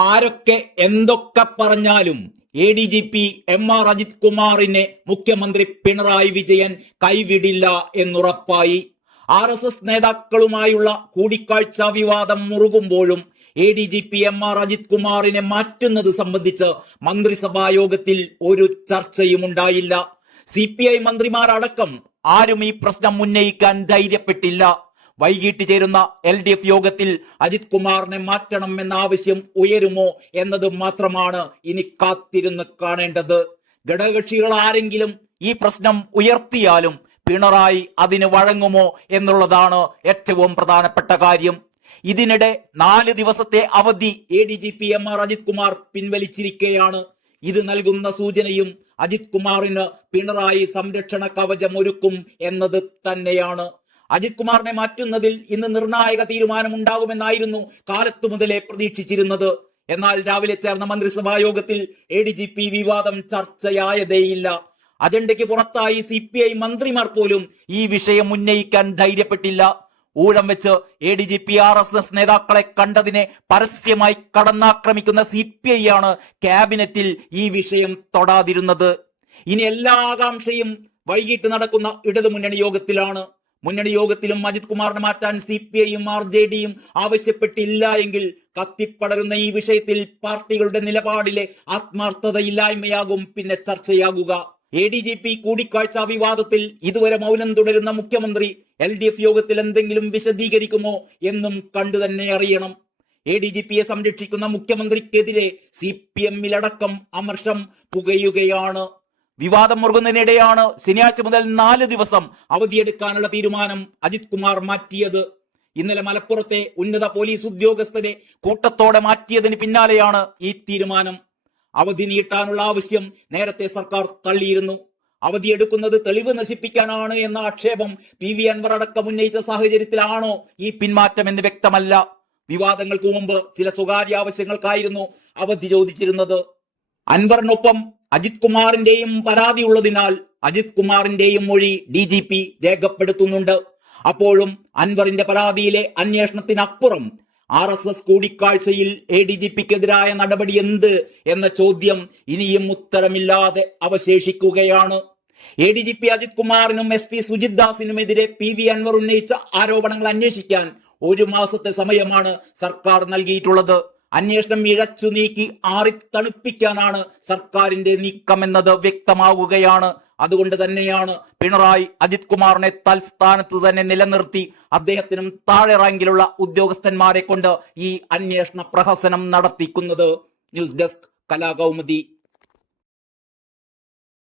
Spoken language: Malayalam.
ആരൊക്കെ എന്തൊക്കെ പറഞ്ഞാലും ADGP MR അജിത് കുമാറിനെ മുഖ്യമന്ത്രി പിണറായി വിജയൻ കൈവിടില്ല എന്നുറപ്പായി. RSS നേതാക്കളുമായുള്ള കൂടിക്കാഴ്ച വിവാദം മുറുകുമ്പോഴും ADGP MR അജിത് കുമാറിനെ മാറ്റുന്നത് സംബന്ധിച്ച് മന്ത്രിസഭാ യോഗത്തിൽ ഒരു ചർച്ചയും ഉണ്ടായില്ല. CPI മന്ത്രിമാരടക്കം ആരും ഈ പ്രശ്നം ഉന്നയിക്കാൻ ധൈര്യപ്പെട്ടില്ല. വൈകിട്ട് ചേരുന്ന LDF യോഗത്തിൽ അജിത് കുമാറിനെ മാറ്റണം എന്ന ആവശ്യം ഉയരുമോ എന്നത് മാത്രമാണ് ഇനി കാത്തിരുന്ന് കാണേണ്ടത്. ഘടകകക്ഷികൾ ആരെങ്കിലും ഈ പ്രശ്നം ഉയർത്തിയാലും പിണറായി അതിന് വഴങ്ങുമോ എന്നുള്ളതാണ് ഏറ്റവും പ്രധാനപ്പെട്ട കാര്യം. ഇതിനിടെ 4 ദിവസത്തെ അവധി ADGP MR അജിത് കുമാർ പിൻവലിച്ചിരിക്കുകയാണ്. ഇത് നൽകുന്ന സൂചനയും അജിത് കുമാറിന് പിണറായി സംരക്ഷണ കവചം ഒരുക്കും എന്നത് തന്നെയാണ്. അജിത് കുമാറിനെ മാറ്റുന്നതിൽ ഇന്ന് നിർണായക തീരുമാനമുണ്ടാകുമെന്നായിരുന്നു കാലത്തു മുതലേ പ്രതീക്ഷിച്ചിരുന്നത്. എന്നാൽ രാവിലെ ചേർന്ന മന്ത്രിസഭാ യോഗത്തിൽ ADGP വിവാദം ചർച്ചയായതേയില്ല. അജണ്ടയ്ക്ക് പുറത്തായി CPI മന്ത്രിമാർ പോലും ഈ വിഷയം ഉന്നയിക്കാൻ ധൈര്യപ്പെട്ടില്ല. ഊഴം വെച്ച് ADGP RSS നേതാക്കളെ കണ്ടതിനെ പരസ്യമായി കടന്നാക്രമിക്കുന്ന CPI ആണ് ക്യാബിനറ്റിൽ ഈ വിഷയം തൊടാതിരുന്നത്. ഇനി എല്ലാ ആകാംക്ഷയും വൈകിട്ട് നടക്കുന്ന ഇടതുമുന്നണി യോഗത്തിലാണ്. മുന്നണി യോഗത്തിലും അജിത് കുമാറിനെ മാറ്റാൻ CPIയും RJDയും ആവശ്യപ്പെട്ടില്ല എങ്കിൽ കത്തിപ്പടരുന്ന ഈ വിഷയത്തിൽ പാർട്ടികളുടെ നിലപാടിലെ ആത്മാർത്ഥതയില്ലായ്മയാകും പിന്നെ ചർച്ചയാകുക. ADGP കൂടിക്കാഴ്ച വിവാദത്തിൽ ഇതുവരെ മൗനം തുടരുന്ന മുഖ്യമന്ത്രി LDF യോഗത്തിൽ എന്തെങ്കിലും വിശദീകരിക്കുമോ എന്നും കണ്ടു തന്നെ അറിയണം. ADGPയെ സംരക്ഷിക്കുന്ന മുഖ്യമന്ത്രിക്കെതിരെ CPMലടക്കം അമർഷം പുകയുകയാണ്. വിവാദം മുറുകുന്നതിനിടെയാണ് ശനിയാഴ്ച മുതൽ 4 ദിവസം അവധിയെടുക്കാനുള്ള തീരുമാനം അജിത് കുമാർ മാറ്റിയത്. ഇന്നലെ മലപ്പുറത്തെ ഉന്നത പോലീസ് ഉദ്യോഗസ്ഥരെ കൂട്ടത്തോടെ മാറ്റിയതിന് പിന്നാലെയാണ് ഈ തീരുമാനം. അവധി നീട്ടാനുള്ള ആവശ്യം നേരത്തെ സർക്കാർ തള്ളിയിരുന്നു. അവധിയെടുക്കുന്നത് തെളിവ് നശിപ്പിക്കാനാണ് എന്ന ആക്ഷേപം PV അൻവർ അടക്കം ഉന്നയിച്ച സാഹചര്യത്തിലാണോ ഈ പിന്മാറ്റം എന്ന് വ്യക്തമല്ല. വിവാദങ്ങൾക്ക് മുമ്പ് ചില സ്വകാര്യ ആവശ്യങ്ങൾക്കായിരുന്നു അവധി ചോദിച്ചിരുന്നത്. അൻവറിനൊപ്പം അജിത് കുമാറിന്റെയും പരാതി ഉള്ളതിനാൽ അജിത് കുമാറിന്റെയും മൊഴി DGP രേഖപ്പെടുത്തുന്നുണ്ട്. അപ്പോഴും അൻവറിന്റെ പരാതിയിലെ അന്വേഷണത്തിനപ്പുറം RSS കൂടിക്കാഴ്ചയിൽ ADGPക്കെതിരായ നടപടി എന്ത് എന്ന ചോദ്യം ഇനിയും ഉത്തരമില്ലാതെ അവശേഷിക്കുകയാണ്. ADGP Ajith കുമാറിനും SP Sujith ദാസിനുമെതിരെ PV Anwar ഉന്നയിച്ച ആരോപണങ്ങൾ അന്വേഷിക്കാൻ 1 മാസത്തെ സമയമാണ് സർക്കാർ നൽകിയിട്ടുള്ളത്. അന്വേഷണം ഇഴച്ചു നീക്കി ആറിത്തണുപ്പിക്കാനാണ് സർക്കാരിന്റെ നീക്കമെന്നത് വ്യക്തമാവുകയാണ്. അതുകൊണ്ട് തന്നെയാണ് പിണറായി അജിത് കുമാറിനെ തൽസ്ഥാനത്ത് തന്നെ നിലനിർത്തി അദ്ദേഹത്തിനും താഴെ റാങ്കിലുള്ള ഉദ്യോഗസ്ഥന്മാരെ കൊണ്ട് ഈ അന്വേഷണ പ്രഹസനം നടത്തിക്കുന്നത്. News desk Kalakaumudi.